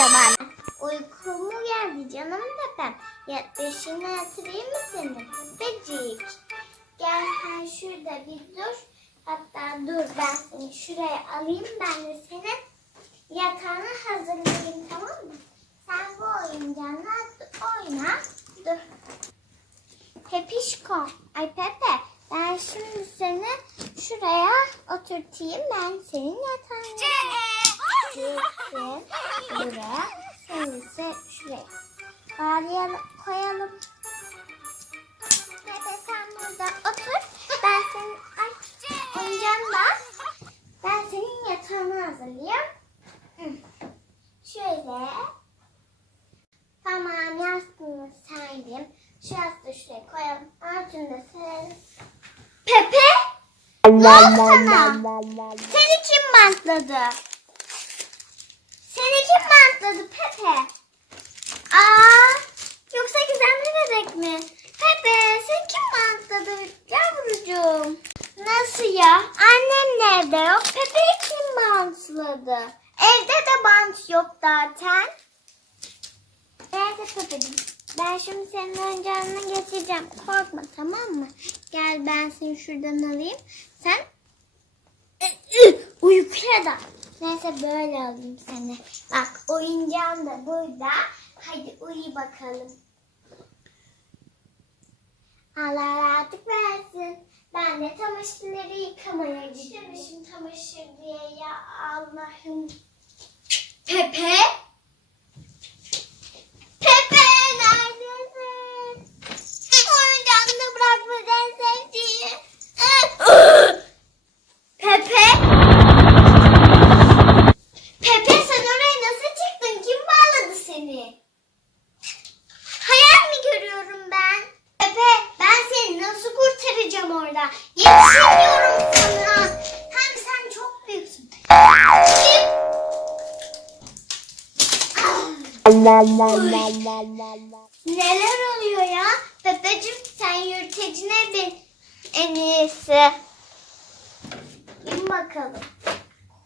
Giraylar eğlence zamanı. Uykum mu geldi canım Pepem? Ya beşini yatırayım mı seni? Pepecik. Gel sen şurada bir dur. Hatta dur ben seni şuraya alayım. Ben de senin yatağını hazırlayayım tamam mı? Sen bu oyuncağınla oyna. Dur. Pepişko. Ay Pepe. Ben şimdi seni şuraya oturtayım. Ben senin yatağına. Gitsin buraya. Sen ise şuraya. Bağlayalım, koyalım. Pepe sen burada otur. Ben senin ay, oyuncağınla ben senin yatağını hazırlayayım. Şöyle. Tamam yastığını serdim. Şu yastığı şuraya koyalım. Altını da serelim. Pepe! Ne oldu sana? Seni kim bantladı? Seni kim bantladı Pepe? Aa, yoksa gizemli bebek mi? Pepe seni kim bantladı yavrucuğum? Nasıl ya? Annem nerede yok? Pepe'yi kim bantladı? Evde de bant yok zaten. Neyse Pepe'cim. Ben şimdi senin oyuncağını getireceğim. Korkma tamam mı? Gel ben seni şuradan alayım. Sen uykuya da. Neyse böyle alayım seni. Bak oyuncağın da burada. Hadi uyu bakalım. Allah rahatlık versin. Ben de çamaşırları yıkamaya gidiyorum. çamaşır diye ya Allah'ım. Pepe? Pepe neredesin? Oyuncağını bırakma en sevdiğim. Pepe Neler oluyor ya? Pepeciğim sen yürütecine bin. En iyisi. Bin bakalım.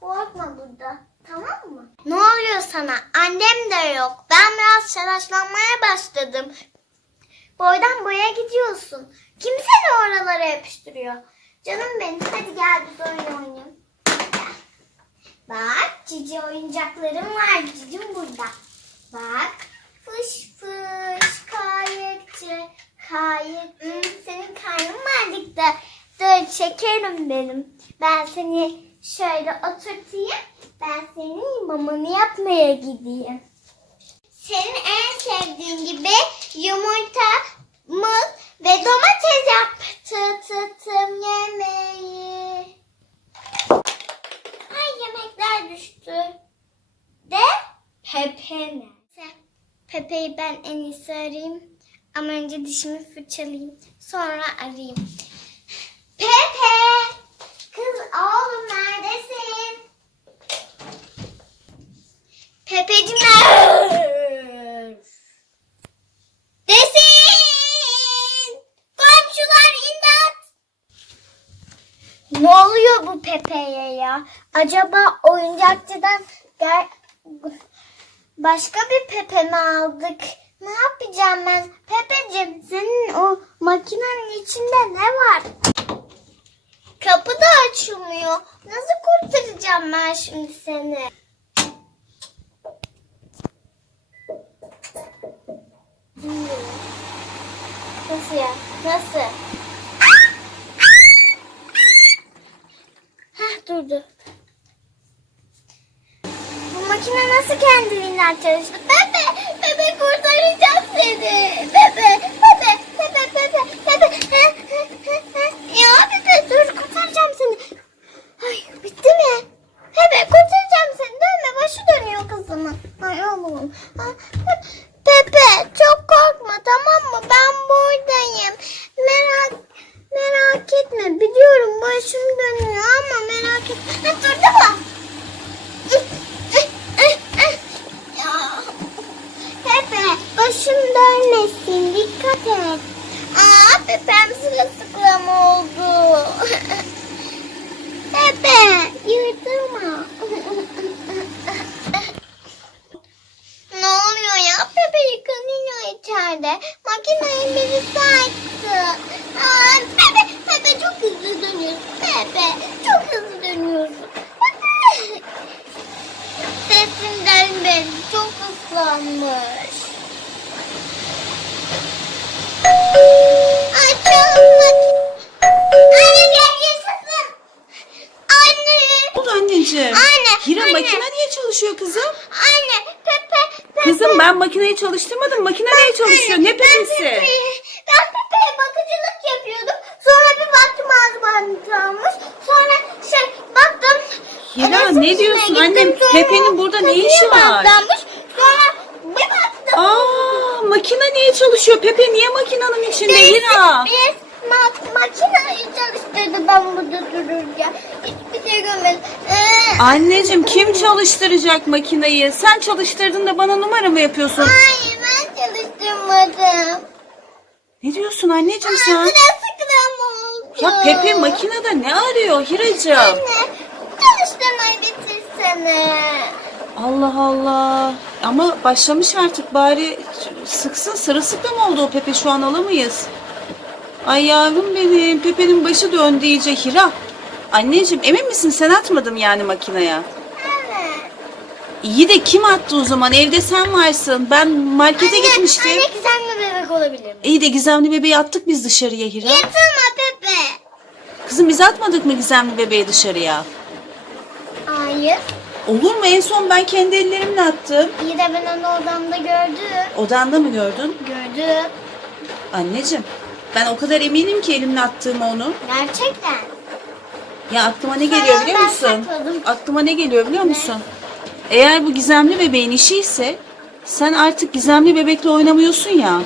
Korkma burada. Tamam mı? Ne oluyor sana? Annem de yok. Ben biraz telaşlanmaya başladım. Boydan boya gidiyorsun. Kim seni oralara yapıştırıyor? Canım benim hadi gel biz oyun oynayalım. Gel. Bak cici oyuncaklarım var. Cicim burada. Bak. Fış fış kayıkçı kayık. Hmm, senin karnın mı acıktı? Dur şekerim benim. Ben seni şöyle oturtayım. Ben senin mamanı yapmaya gideyim. Senin en sevdiğin gibi yumurta, muz ve domates yaptım yemeği. Ay yemekler düştü. De Pepe? Pepe'yi ben en iyisi arayayım. Ama önce dişimi fırçalayayım. Sonra arayayım. Pepe! Kız oğlum neredesin? Pepeciğim nerede? Desin! Komşular imdat! Ne oluyor bu Pepe'ye ya? Acaba oyuncakçıdan gel... başka bir Pepe mi aldık? Ne yapacağım ben? Pepeciğim senin o makinenin içinde ne var? Kapı da açılmıyor. Nasıl kurtaracağım ben şimdi seni? Nasıl ya? Nasıl? Hah durdu. Makine nasıl kendiliğinden çalıştı? Bebe, bebe kurtaracağım seni. Bebe. Ha, ha, ha, ha. Ya bebe dur kurtaracağım seni. Ay bitti mi? Bebe kurtaracağım seni. Dönme başı dönüyor kızımın. Ay oğlum. Ha, ha. Pepe çok korkma tamam mı? Ben buradayım. Merak merak etme. Biliyorum başım dönüyor ama merak etme. Ha, durdu mu? Ya. Pepe başım dönmesin dikkat et. Aa Pepe'm sırılsıklam oldu. Pepe yırtılma. Çok ıslanmış. Açılmak. Anne gel yaşasın. Anne. Ne oldu anneciğim? Anne, Hira anne. makine niye çalışıyor kızım? Anne Pepe. Pepe. Kızım ben makineyi çalıştırmadım. Makine niye çalışıyor? Ne pepesi? Pepe'ye- Ben Pepe'ye bakıcılık yapıyordum. Sonra bir baktım ağzıma kalmış. Sonra şey baktım. Hira, resim ne diyorsun annem? Pepe'nin burada ne işi var? Sonra bir baktım. Aa, makine niye çalışıyor? Pepe niye makinenin içinde Hira? Biz ma- makineyi çalıştırdı ben burada dururken. Hiçbir şey görmedim. Ee, Anneciğim kim çalıştıracak makineyi? Sen çalıştırdın da bana numara mı yapıyorsun? Hayır ben çalıştırmadım. Ne diyorsun anneciğim sen? Sırılsıklam oldu. Ya Pepe makinede ne arıyor Hiracığım? Anne bitirsene. Allah Allah. Ama başlamış artık bari sıksın sırılsıklam oldu o Pepe şu an alamayız. Ay yavrum benim Pepe'nin başı döndü iyice Hira. Anneciğim emin misin sen atmadın yani makineye? Evet. İyi de kim attı o zaman evde sen varsın. Ben markete gitmiştim. Anne güzel bir bebek olabilir mi? İyi de gizemli bebeği attık biz dışarıya Hira. Yatırma Pepe. Kızım biz atmadık mı gizemli bebeği dışarıya? Hayır. Olur mu en son ben kendi ellerimle attım. İyi de ben onu odamda gördüm. Odanda mı gördün? Gördüm. Anneciğim ben o kadar eminim ki elimle attığımı onu. Gerçekten. Ya aklıma ne geliyor biliyor ben musun? sakladım. Aklıma ne geliyor biliyor musun? Eğer bu gizemli bebeğin işi ise sen artık gizemli bebekle oynamıyorsun ya.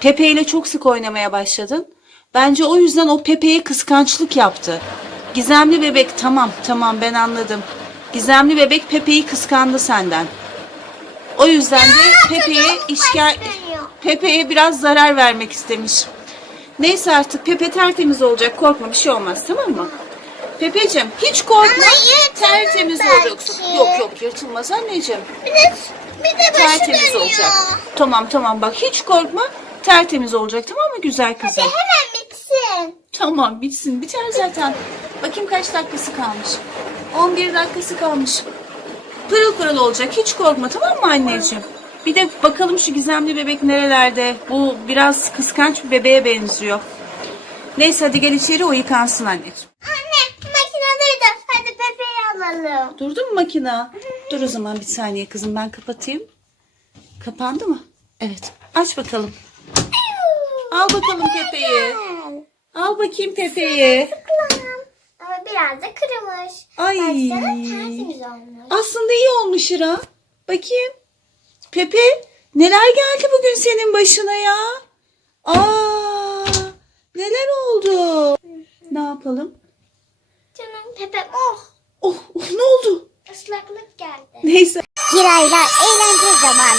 Pepe ile çok sık oynamaya başladın. Bence o yüzden o Pepe'ye kıskançlık yaptı. Gizemli bebek tamam tamam ben anladım. Gizemli bebek Pepe'yi kıskandı senden. O yüzden de Pepe'ye başlanıyor. Pepe'ye biraz zarar vermek istemiş. Neyse artık Pepe tertemiz olacak. Korkma bir şey olmaz tamam mı? Pepeciğim hiç korkma. Tertemiz belki. olacaksın. Yok yok yırtılmaz anneciğim. Bir de, bir de başı Tertemiz dönüyor. olacak. Tamam tamam bak hiç korkma. Tertemiz olacak tamam mı güzel Hadi kızım? hemen bitsin. Tamam bitsin. Biter zaten. Bakayım kaç dakikası kalmış. 11 dakikası kalmış. Pırıl pırıl olacak. Hiç korkma tamam mı anneciğim? Bir de bakalım şu gizemli bebek nerelerde. Bu biraz kıskanç bir bebeğe benziyor. Neyse hadi gel içeri o yıkansın anneciğim. Anne makinedeydi. Hadi Pepe'yi alalım. Durdu mu makina? Dur o zaman bir saniye kızım ben kapatayım. Kapandı mı? Evet. Aç bakalım. Al bakalım Pepe'yi. Al bakayım Pepe'yi. Biraz da kırmış. Ay. Baksana olmuş. Aslında iyi olmuş Hira. Bakayım. Pepe neler geldi bugün senin başına ya? Aa, neler oldu? Ne yapalım? Canım Pepe oh Oh, oh ne oldu? ıslaklık geldi. Neyse. Hira'yla eğlence zamanı.